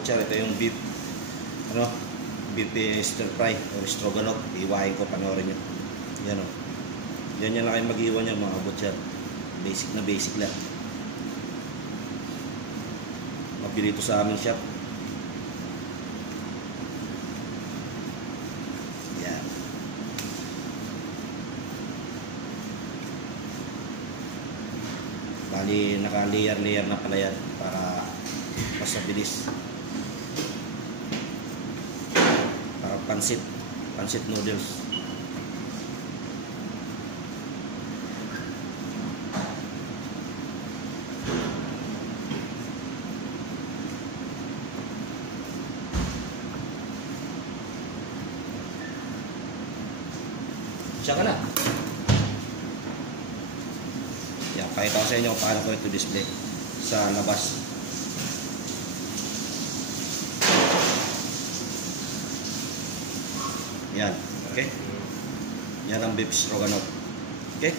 butcher. Ito yung beef, beef stir fry or stroganoff. Iwain ko, panoorin nyo. Yan o. Yan lang kayo mag-iwan nyo mga butcher. Basic na basic lang. Mabili ito sa aming shop. Yan. Bali, naka-layer na pala yan para mas mabilis. Para pansit noodles. Siya ka na. Yan, pakita ko sa inyo kung paano ko ito display sa labas. Yan, okay? Yan ang beef stroganoff. Okay?